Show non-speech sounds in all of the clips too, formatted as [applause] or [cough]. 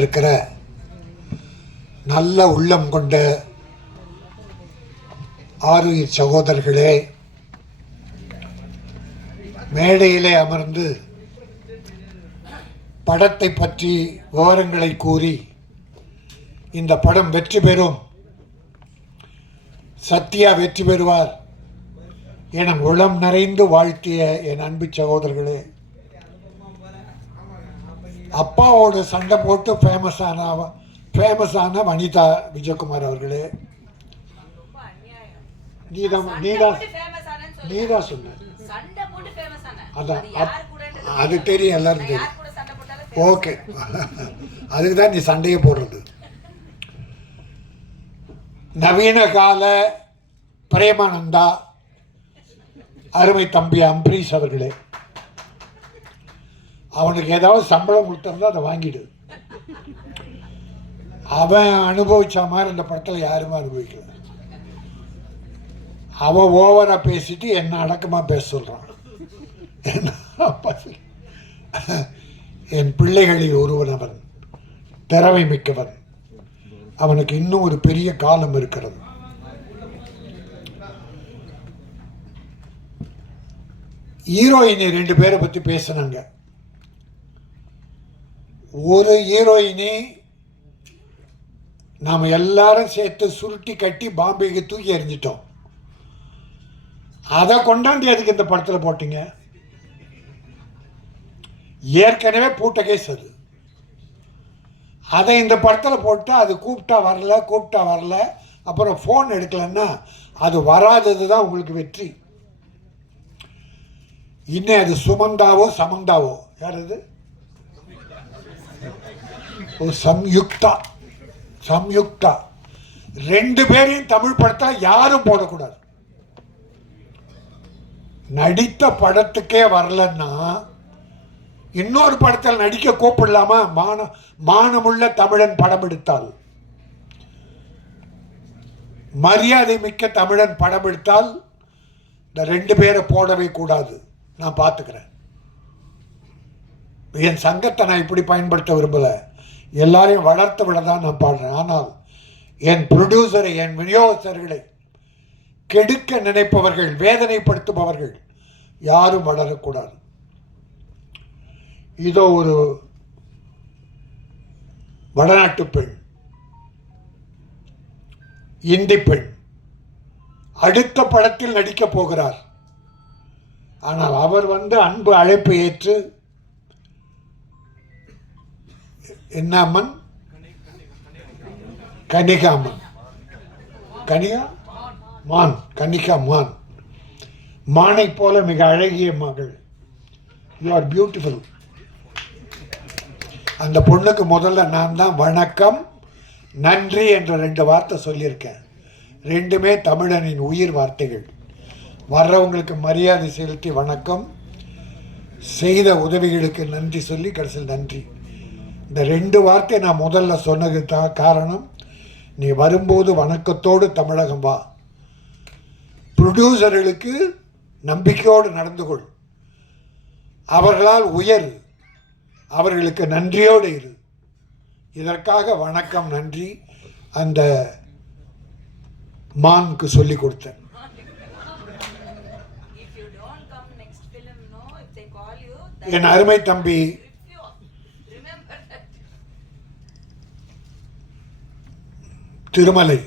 இருக்கிற நல்ல உள்ளம் கொண்ட ஆருயிர் சகோதரர்களே மேடையிலே அமர்ந்து படத்தை பற்றி விவரங்களை கூறி இந்த படம் வெற்றி பெறும் சத்யா வெற்றி பெறுவார் என உளம் நிறைந்து வாழ்த்திய என் அன்பு சகோதரர்களே. அப்பாவோட சண்டை போட்டு ஃபேமஸான ஃபேமஸான வனிதா விஜயகுமார் அவர்களே. நீதான் நீதான். நீதான் சொன்ன. அதான், அது தெரியும். எல்லாரும் தெரியும். ஓகே [laughs] அதுக்கு தான் நீ சண்டையை போடுறது நவீன கால பிரேமானந்தா அருமை தம்பி அம்பரீஷ் அவர்களே அவனுக்கு ஏதாவது சம்பளம் கொடுத்துருந்தா அதை வாங்கிடு. அவன் அனுபவிச்ச மாதிரி இந்த படத்தில் யாருமே அனுபவிக்கல. அவன் ஓவராக பேசிட்டு என்ன அடக்கமாக பேச சொல்கிறான் என் பிள்ளைகளில் ஒருவன் அவன் திறமை மிக்கவன். அவனுக்கு இன்னும் ஒரு பெரிய காலம் இருக்கிறது. ஹீரோயினி ரெண்டு பேரை பற்றி பேசுனாங்க. ஒரு ஹீரோயினி நாம் எல்லாரும் சேர்த்து சுருட்டி கட்டி பாம்பேக்கு தூக்கி எறிஞ்சிட்டோம். அதை கொண்டாந்து எதுக்கு இந்த படத்தில் போட்டீங்க? ஏற்கனவே பூட்ட கேஸ் அது. அதை இந்த படத்தில் போட்டு அது கூப்பிட்டா வரல கூப்பிட்டா வரல அப்புறம் ஃபோன் எடுக்கலன்னா அது வராதது தான் உங்களுக்கு வெற்றி. இன்னும் அது சுமந்தாவோ சமந்தாவோ? யார் அது? சம்யுக்தா. சம்யுக்தா. ரெண்டு பேரையும் தமிழ் படத்தை யாரும் போடக்கூடாது. நடித்த படத்துக்கே வரலன்னா இன்னொரு படத்தில் நடிக்க கூப்பிடலாமா? மான மானமுள்ள தமிழன் படம் எடுத்தால். மரியாதை மிக்க தமிழன் படம் எடுத்தால் இந்த ரெண்டு பேரை போடவே கூடாது. நான் பார்த்துக்கிறேன். என் சங்கத்தை நான் இப்படி பயன்படுத்த விரும்பலை. எல்லாரையும் வளர்த்து விட தான் நான் பாடுறேன். ஆனால் என் ப்ரொடியூசரை என் விநியோகஸ்தர்களை கெடுக்க நினைப்பவர்கள் வேதனைப்படுத்துபவர்கள் யாரும் வளரக்கூடாது. இதோ ஒரு வடநாட்டு பெண் இந்தி பெண் அடுத்த படத்தில் நடிக்கப் போகிறார். ஆனால் அவர் வந்து அன்பு அழைப்பு ஏற்று என்ன அம்மன் கனிகா அம்மன் கனிகா மான். கனிகா மான். மானை போல மிக அழகிய மகள். யூ ஆர் பியூட்டிஃபுல் அந்த பொண்ணுக்கு முதல்ல நான் தான் வணக்கம் நன்றி என்ற ரெண்டு வார்த்தை சொல்லியிருக்கேன். ரெண்டுமே தமிழனின் உயிர் வார்த்தைகள். வர்றவங்களுக்கு மரியாதை செலுத்தி வணக்கம். செய்த உதவிகளுக்கு நன்றி சொல்லி கடைசியில் நன்றி. இந்த ரெண்டு வார்த்தை நான் முதல்ல சொன்னது தான் காரணம். நீ வரும்போது வணக்கத்தோடு தமிழகம் வா. ப்ரொடியூசர்களுக்கு நம்பிக்கையோடு நடந்து கொள். அவர்களால் உயர். அவர்களுக்கு நன்றியோடு இரு. இதற்காக வணக்கம் நன்றி. அந்த மான்க்கு சொல்லி கொடுத்தேன். என் அருமை தம்பி திருமலை.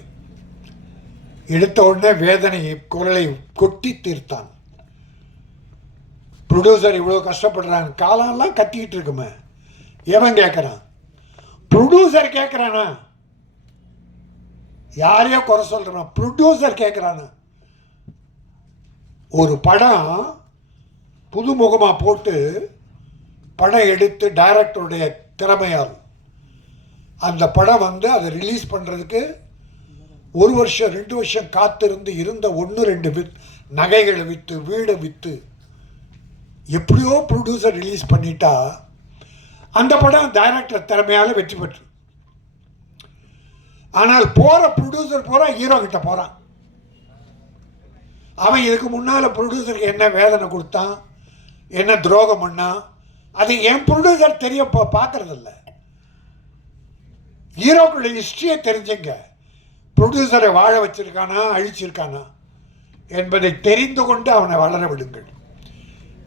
எடுத்த உடனே வேதனையை குரலை கொட்டி தீர்த்தான். ப்ரொடியூசர் இவ்வளோ கஷ்டப்படுறான். காலம்லாம் கத்திக்கிட்டு இருக்குமே. எவன் கேட்குறான் ப்ரொடியூசர் கேட்குறானா யாரையோ குறை சொல்கிறான் ப்ரொடியூசர் கேட்குறானா ஒரு படம் புதுமுகமாக போட்டு படம் எடுத்து டைரக்டருடைய திறமையால் அந்த படம் வந்து அதை ரிலீஸ் பண்ணுறதுக்கு ஒரு வருஷம் ரெண்டு வருஷம் காத்திருந்து இருந்த ஒன்று ரெண்டு வித் நகைகளை விற்று வீடை விற்று எப்படியோ ப்ரொடியூசர் ரிலீஸ் பண்ணிட்டா அந்த படம் டைரக்டர் திறமையால் வெற்றி பெற்று. ஆனால் போகிற ப்ரொடியூசர் போகிறான் ஹீரோ கிட்ட போகிறான் அவன் இதுக்கு முன்னால் ப்ரொடியூசருக்கு என்ன வேதனை கொடுத்தான் என்ன துரோகம் பண்ணான் அது என் ப்ரொடியூசர் தெரிய பார்க்குறதில்ல. ஹீரோக்களுடைய ஹிஸ்ட்ரியை தெரிஞ்சுங்க. ப்ரொடியூசரை வாழ வச்சிருக்கானா அழிச்சிருக்கானா என்பதை தெரிந்து கொண்டு அவனை வளர விடுங்கள்.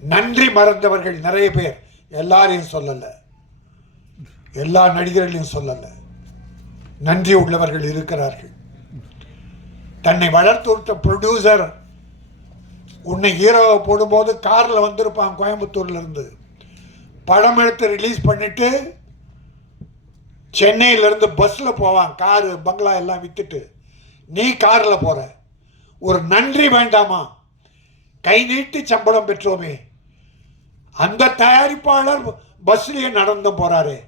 நன்றி மறந்தவர்கள் நிறைய பேர். எல்லாரையும் சொல்லலை. எல்லா நடிகர்களையும் சொல்லலை. நன்றி உள்ளவர்கள் இருக்கிறார்கள். தன்னை வளர்த்து விட்ட ப்ரொடியூசர் உன்னை ஹீரோவை போடும்போது காரில் வந்திருப்பான் கோயம்புத்தூர்லேருந்து படம் எடுத்து ரிலீஸ் பண்ணிவிட்டு சென்னையிலேருந்து பஸ்ஸில் போவான். காரு பங்களா எல்லாம் விற்றுட்டு நீ காரில் போகிற ஒரு நன்றி வேண்டாமா? கை நீட்டி சம்பளம் பெற்றோமே. அந்த தயாரிப்பாளர் பஸ்லேயே நடந்து போகிறாரே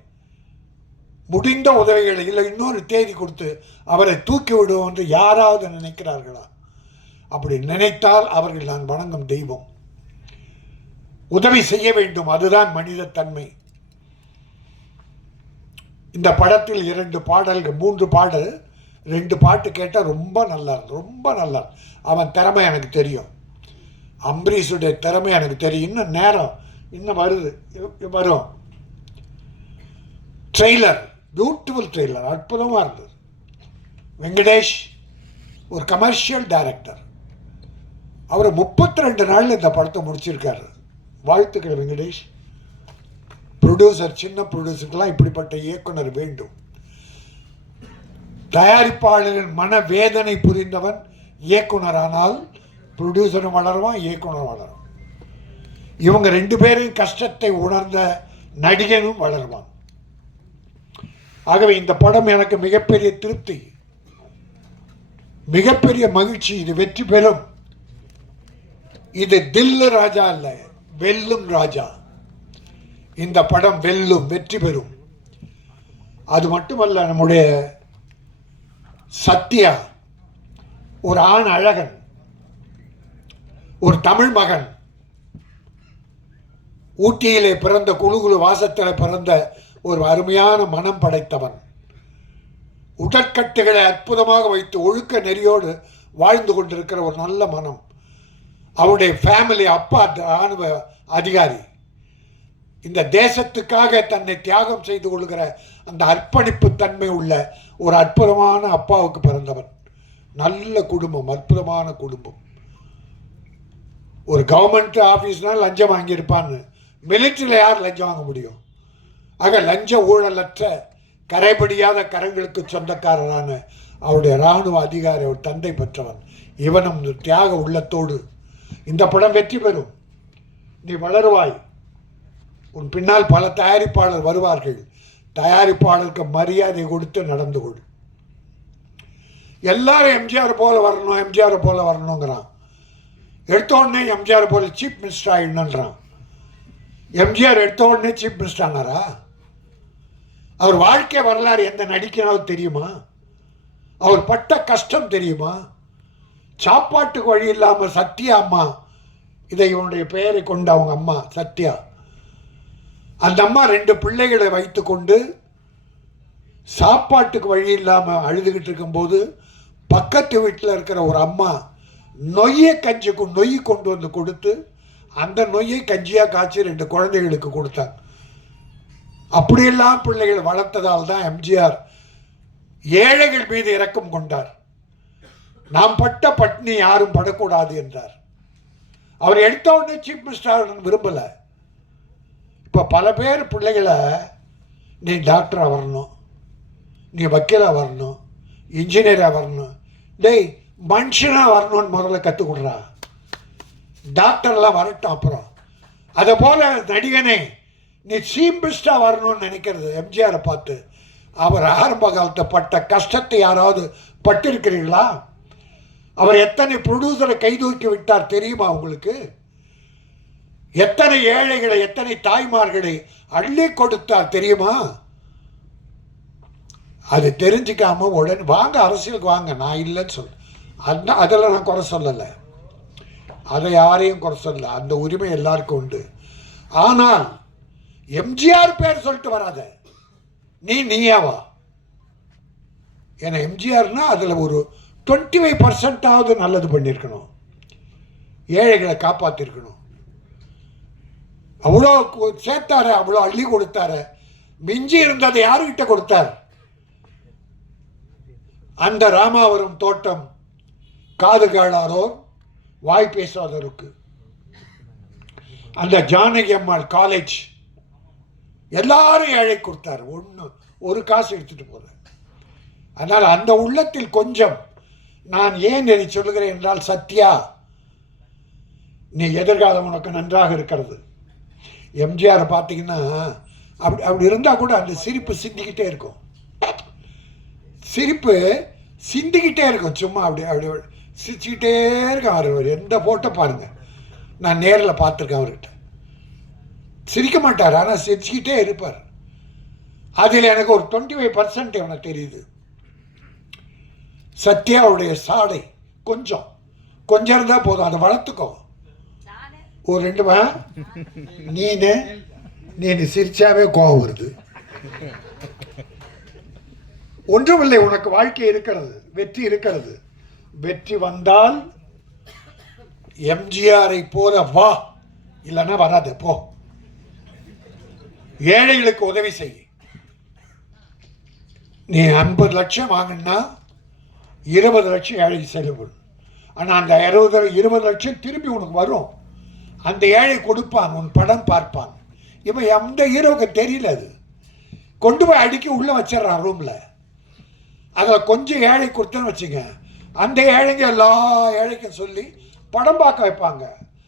முடிந்த உதவிகளை இல்லை இன்னொரு தேதி கொடுத்து அவரை தூக்கி விடுவோம் என்று யாராவது நினைக்கிறார்களா? அப்படி நினைத்தால் அவர்கள் நான் வணங்கும் தெய்வம். உதவி செய்ய வேண்டும். அதுதான் மனித தன்மை இந்த படத்தில் இரண்டு பாடல்கள் மூன்று பாடல் ரெண்டு பாட்டு கேட்டால் ரொம்ப நல்லா இருந்தது ரொம்ப நல்லா அவன் திறமை எனக்கு தெரியும். அம்பரீஷுடைய திறமை எனக்கு தெரியும். இன்னும் நேரம் இன்னும் வருது. வரும். ட்ரெய்லர் பியூட்டிஃபுல் ட்ரெய்லர் அற்புதமாக இருந்தது. வெங்கடேஷ் ஒரு கமர்ஷியல் டைரக்டர் அவர் முப்பத்தி ரெண்டு நாளில் இந்த படத்தை முடிச்சிருக்காரு. வாழ்த்துக்கள் வெங்கடேஷ். ப்ரொடியூசர் சின்ன ப்ரொடியூசருக்கெல்லாம் இப்படிப்பட்ட இயக்குனர் வேண்டும். தயாரிப்பாளரின் மன வேதனை புரிந்தவன் இயக்குனரானால் ப்ரொடியூசரும் வளருவான் இயக்குனரும் வளரும். இவங்க ரெண்டு பேரும் கஷ்டத்தை உணர்ந்த நடிகனும் வளருவான். ஆகவே இந்த படம் எனக்கு மிகப்பெரிய திருப்தி. மிகப்பெரிய மகிழ்ச்சி இது வெற்றி பெறும். இது தில்லு ராஜா அல்ல வெல்லும் ராஜா. இந்த படம் வெல்லும் வெற்றி பெறும். அது மட்டுமல்ல நம்முடைய சத்யா ஒரு ஆண் அழகன் ஒரு தமிழ் மகன் ஊட்டியிலே பிறந்த குழுகுழு வாசத்தில் பிறந்த ஒரு அருமையான மனம் படைத்தவன். உடற்கட்டுகளை அற்புதமாக வைத்து ஒழுக்க நெறியோடு வாழ்ந்து கொண்டிருக்கிற ஒரு நல்ல மனம். அவருடைய ஃபேமிலி அப்பா ராணுவ அதிகாரி. இந்த தேசத்துக்காக தன்னை தியாகம் செய்து கொள்கிற அந்த அர்ப்பணிப்பு தன்மை உள்ள ஒரு அற்புதமான அப்பாவுக்கு பிறந்தவன். நல்ல குடும்பம் அற்புதமான குடும்பம். ஒரு கவர்மெண்ட் ஆஃபீஸ்னால் லஞ்சம் வாங்கியிருப்பான்னு. மிலிட்ரியில் யார் லஞ்சம் வாங்க முடியும்? ஆக லஞ்ச ஊழலற்ற கரைபடியாத கரங்களுக்கு சொந்தக்காரரான அவருடைய இராணுவ அதிகாரி அவர் தந்தை பெற்றவன். இவனும் தியாக உள்ளத்தோடு இந்த படம் வெற்றி பெறும். நீ வளருவாய். உன் பின்னால் பல தயாரிப்பாளர் வருவார்கள். தயாரிப்பாளருக்கு மரியாதை கொடுத்து நடந்து கொள் எல்லாரும் எம்ஜிஆர் போல வரணும் எம்ஜிஆர் போல வரணுங்கிறான். எடுத்தோடனே எம்ஜிஆர் போல சீஃப் மினிஸ்டர் ஆயிடணுன்றான் எம்ஜிஆர் எடுத்தோடனே சீஃப் மினிஸ்டர் ஆனாரா? அவர் வாழ்க்கை வரலாறு எந்த நடிக்கிறாவது தெரியுமா? அவர் பட்ட கஷ்டம் தெரியுமா? சாப்பாட்டுக்கு வழி இல்லாமல் சத்யா அம்மா இதை இவனுடைய பெயரை கொண்ட அவங்க அம்மா சத்யா. அந்த அம்மா ரெண்டு பிள்ளைகளை வைத்துக்கொண்டு சாப்பாட்டுக்கு வழி இல்லாமல் அழுதுகிட்டு இருக்கும்போது பக்கத்து வீட்டில் இருக்கிற ஒரு அம்மா நொய்யை கஞ்சிக்கு நொய் கொண்டு வந்து கொடுத்து அந்த நொய்யை கஞ்சியாக காய்ச்சி ரெண்டு குழந்தைகளுக்கு கொடுத்தாங்க அப்படியெல்லாம் பிள்ளைகள் வளர்த்ததால் தான் எம்ஜிஆர் ஏழைகள் மீது இரக்கம் கொண்டார். நாம் பட்ட பட்னி யாரும் படக்கூடாது என்றார். அவர் எடுத்த உடனே சீஃப் மினிஸ்டர் விரும்பலை. இப்போ பல பேர் பிள்ளைகளை நீ டாக்டராக வரணும். நீ வக்கீலாக வரணும். இன்ஜினியராக வரணும். டேய் மனுஷனாக வரணும்னு முதல்ல கற்றுக் கொடுறா டாக்டர்லாம் வரட்டும் அப்புறம். அதை போல் நடிகனே நீ சீம்பிஸ்டாக வரணும்னு நினைக்கிறது எம்ஜிஆரை பார்த்து. அவர் ஆரம்ப காலத்தை பட்ட கஷ்டத்தை யாராவது பட்டிருக்கிறீங்களா அவர் எத்தனை ப்ரொடியூசரை கைதூக்கி விட்டார் தெரியுமா உங்களுக்கு? எத்தனை ஏழைகளை எத்தனை தாய்மார்களை அள்ளி கொடுத்தார் தெரியுமா? அது தெரிஞ்சுக்காம உடனே வாங்க அரசியலுக்கு வாங்க நான் இல்லைன்னு சொல்ல அந்த அதில் நான் குறை சொல்லலை. அதை யாரையும் குறை சொல்லலை. அந்த உரிமை எல்லாருக்கும் உண்டு. ஆனால் எம்ஜிஆர் பேர் சொல்லிட்டு வராத. நீ நீயாவா ஏன்னா எம்ஜிஆர்னா அதில் ஒரு டுவெண்ட்டி ஃபைவ் பர்சன்டாவது நல்லது பண்ணியிருக்கணும். ஏழைகளை காப்பாற்றிருக்கணும் அவ்வளோ சேர்த்தாரு அவ்வளோ அள்ளி கொடுத்தாரு. மிஞ்சி இருந்ததை யாருக்கிட்ட கொடுத்தார்? அந்த ராமாவரம் தோட்டம் காது கேளாரோர் வாய் பேசாதோருக்கு அந்த ஜானகி அம்மாள் காலேஜ் எல்லாரும் ஏழை கொடுத்தாரு. ஒன்று ஒரு காசு எடுத்துட்டு போகிறேன் அதனால் அந்த உள்ளத்தில் கொஞ்சம் நான் ஏன் இதை சொல்லுகிறேன் என்றால் சத்யா நீ எதிர்காலம் உனக்கு நன்றாக இருக்கிறது. எம்ஜிஆரை பார்த்தீங்கன்னா அப்படி அப்படி இருந்தால் கூட அந்த சிரிப்பு சிந்திக்கிட்டே இருக்கும். சிரிப்பு சிந்திக்கிட்டே இருக்கும். சும்மா அப்படி அப்படி சிரிச்சுக்கிட்டே இருக்கும் அவர். அவர் எந்த ஃபோட்டோ பாருங்கள் நான் நேரில் பார்த்துருக்கேன் அவர்கிட்ட. சிரிக்க மாட்டார் ஆனால் சிரிச்சுக்கிட்டே இருப்பார். அதில் எனக்கு ஒரு டுவெண்ட்டி ஃபைவ் பர்சன்ட் எனக்கு தெரியுது. சத்யாவுடைய சாடை கொஞ்சம் கொஞ்சம் இருந்தால் போதும். அதை வளர்த்துக்கோ. ஒரு ரெண்டு வா. நீனு நீ சிரிச்சாவே கோபம் வருது. ஒன்றுமில்லை உனக்கு வாழ்க்கை இருக்கிறது வெற்றி இருக்கிறது. வெற்றி வந்தால் எம்ஜிஆரை போல வா. இல்லைன்னா வராது போ. ஏழைகளுக்கு உதவி செய். நீ ஐம்பது லட்சம் வாங்கினா இருபது லட்சம் ஏழைக்கு செலவு. ஆனால் அந்த இருபது இருபது லட்சம் திரும்பி உனக்கு வரும். அந்த ஏழை கொடுப்பான் உன் படம் பார்ப்பான். இவன் எந்த ஹீரோவுக்கு தெரியல அது. கொண்டு போய் அடிக்க உள்ளே வச்சிடுறான் ரூமில் அதில் கொஞ்சம் ஏழை கொடுத்தேன்னு வச்சுங்க. அந்த ஏழைங்க எல்லா ஏழைக்கும் சொல்லி படம் பார்க்க வைப்பாங்க.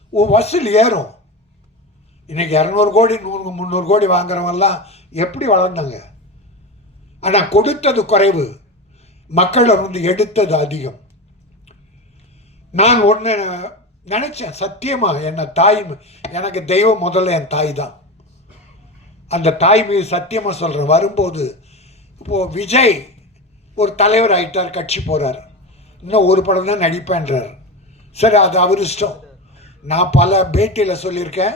உன் வசூல் ஏறும். இன்றைக்கி இரநூறு கோடி நூறு முந்நூறு கோடி வாங்குறவங்கெல்லாம் எப்படி வளர்ந்தாங்க? ஆனால் கொடுத்தது குறைவு. மக்கள் வந்து எடுத்தது அதிகம். நான் ஒன்று நினச்சேன் சத்தியமாக என்ன தாய் எனக்கு தெய்வம் முதல்ல என் தாய் தான். அந்த தாய் மீது சத்தியமாக சொல்கிறேன் வரும்போது இப்போது விஜய் ஒரு தலைவர் ஆயிட்டார் கட்சி போகிறார் இன்னும் ஒரு படம் தான் நடிப்பேன்றார். சரி அது அவர் இஷ்டம். நான் பல பேட்டியில் சொல்லியிருக்கேன்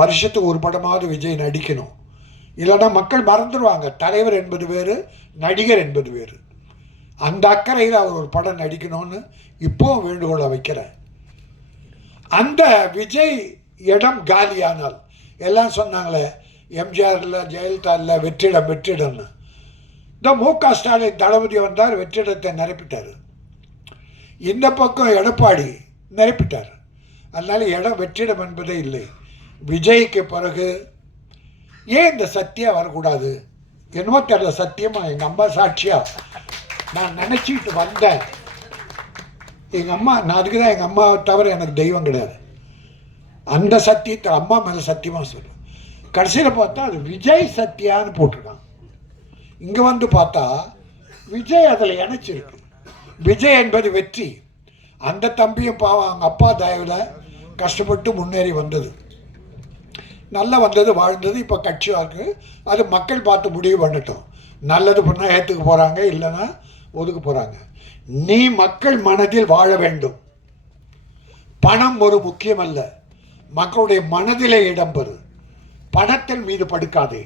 வருஷத்துக்கு ஒரு படமாவது விஜய் நடிக்கணும். இல்லைன்னா மக்கள் மறந்துடுவாங்க. தலைவர் என்பது வேறு நடிகர் என்பது வேறு. அந்த அக்கறையில் அவர் ஒரு படம் நடிக்கணும்னு இப்போவும் வேண்டுகோளை வைக்கிறேன். அந்த விஜய் இடம் காலியானால். எல்லாம் சொன்னாங்களே எம்ஜிஆர் இல்லை ஜெயலலிதா இல்லை வெற்றிடம் வெற்றிடம்னு. இந்த மு க ஸ்டாலின் தளபதி வந்தார் வெற்றிடத்தை நிரப்பிட்டார். இந்த பக்கம் எடப்பாடி நிரப்பிட்டார். அதனால இடம் வெற்றிடம் என்பதே இல்லை. விஜய்க்கு பிறகு ஏன் இந்த சத்தியா வரக்கூடாது? என்னமோ தெரியல சத்தியமாக எங்கள் அம்மா சாட்சியாக நான் நினச்சிக்கிட்டு வந்தேன். எங்கள் அம்மா நான் அதுக்கு தான் எங்கள் அம்மாவை தவிர எனக்கு தெய்வம் கிடையாது. அந்த சத்தியத்தை அம்மா மேலே சத்தியமாக சொல்லுவேன் கடைசியில் பார்த்தா அது விஜய் சத்யான்னு போட்டிருக்கான். இங்கே வந்து பார்த்தா விஜய் அதில் இணைச்சிருக்கு. விஜய் என்பது வெற்றி. அந்த தம்பியும் பாவம் அவங்க அப்பா தயவில் கஷ்டப்பட்டு முன்னேறி வந்தது. நல்லா வந்தது வாழ்ந்தது இப்போ கட்சியாக இருக்குது அது மக்கள் பார்த்து முடிவு பண்ணட்டும். நல்லது பண்ணால் ஏற்றுக்க போகிறாங்க இல்லைன்னா ஒதுக்க போகிறாங்க நீ மக்கள் மனதில் வாழ வேண்டும். பணம் ஒரு முக்கியமல்ல. மக்களுடைய மனதிலே இடம்பெறு. பணத்தின் மீது படுக்காதே.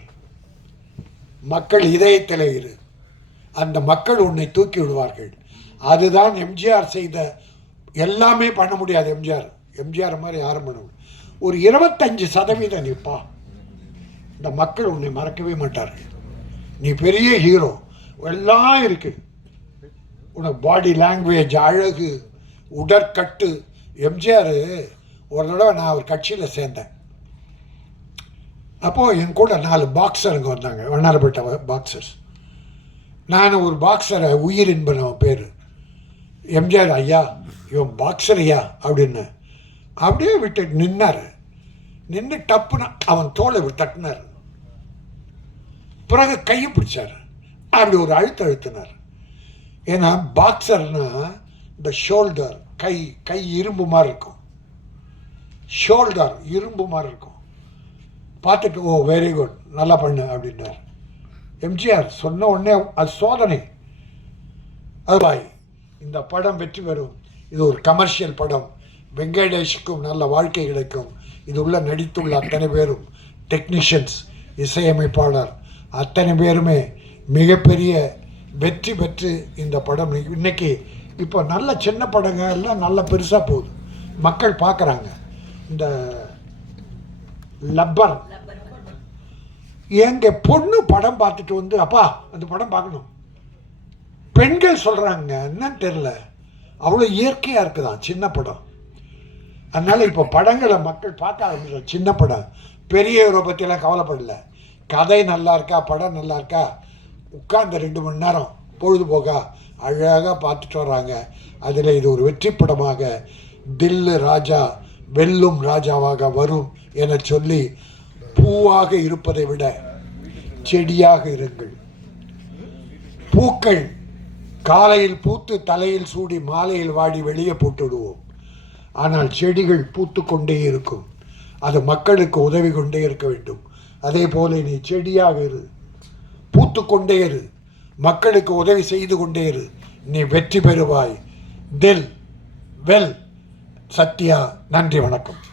மக்கள் இதயத்திலே இரு. அந்த மக்கள் உன்னை தூக்கி விடுவார்கள். அதுதான் எம்ஜிஆர் செய்த எல்லாமே பண்ண முடியாது எம்ஜிஆர். எம்ஜிஆர் மாதிரி யாரும் பண்ண ஒரு இருபத்தஞ்சு சதவீதம் நிற்பா இந்த மக்கள் உன்னை மறக்கவே மாட்டார்கள். நீ பெரிய ஹீரோ எல்லாம் இருக்குது உனக்கு பாடி லாங்குவேஜ் அழகு உடற்கட்டு. எம்ஜிஆர் ஒரு தடவை நான் ஒரு கட்சியில் சேர்ந்தேன். அப்போது என் கூட நாலு பாக்ஸருங்க வந்தாங்க வண்ணாரப்பேட்டை பாக்ஸர்ஸ் நான் ஒரு பாக்ஸரை உயிர் என்பவன் பேர். எம்ஜிஆர் ஐயா இவன் பாக்ஸர் ஐயா அப்படின்னு. அப்படியே விட்டு நின்னார். நின்று டப்புன்னு அவன் தோலை தட்டினார். பிறகு கையை பிடிச்சார். அப்படி ஒரு அழுத்த அழுத்தினார். ஏன்னா பாக்ஸர்னா இந்த ஷோல்டர் கை கை இரும்பு மாதிரி இருக்கும். ஷோல்டர் இரும்பு மாதிரி இருக்கும். பார்த்துட்டு ஓ வெரி குட் நல்லா பண்ணு அப்படின்னார் எம்ஜிஆர் சொன்ன உடனே அது சோதனை. அது பாய் இந்த படம் வெற்றி பெறும். இது ஒரு கமர்ஷியல் படம். வெங்கடேஷுக்கும் நல்ல வாழ்க்கை கிடைக்கும். இது உள்ள நடித்துள்ள அத்தனை பேரும். டெக்னீஷியன்ஸ் இசையமைப்பாளர். அத்தனை பேருமே மிகப்பெரிய வெற்றி பெற்று இந்த படம் இன்னைக்கு- இப்போ நல்ல சின்ன படங்கள் எல்லாம் நல்ல பெருசாக போகுது. மக்கள் பார்க்குறாங்க. இந்த லப்பர். எங்கள் பொண்ணு படம் பார்த்துட்டு வந்து அப்பா அந்த படம் பார்க்கணும். பெண்கள் சொல்கிறாங்க என்னன்னு தெரில அவ்வளோ இயற்கையாக இருக்குதான் சின்ன படம். அதனால் இப்போ படங்களை மக்கள் பார்க்க ஆரம்பிச்ச சின்ன படம். பெரியவரை பற்றியெல்லாம் கவலைப்படல. கதை நல்லா இருக்கா படம் நல்லா இருக்கா? உட்கார்ந்த ரெண்டு மணி நேரம் பொழுதுபோக்கா அழகாக பார்த்துட்டு வர்றாங்க. அதில் இது ஒரு வெற்றி படமாக தில்லு ராஜா வெல்லும் ராஜாவாக வரும் என சொல்லி பூவாக இருப்பதை விட செடியாக இருங்கள். பூக்கள் காலையில் பூத்து தலையில் சூடி மாலையில் வாடி வெளியே போட்டுடுவோம் ஆனால் செடிகள் பூத்து கொண்டே இருக்கும். அது மக்களுக்கு உதவி கொண்டே இருக்க வேண்டும். அதே போல நீ செடியாக இரு. பூத்து கொண்டே இரு. மக்களுக்கு உதவி செய்து கொண்டே இரு. நீ வெற்றி பெறுவாய். தில் வெல் சத்யா நன்றி வணக்கம்.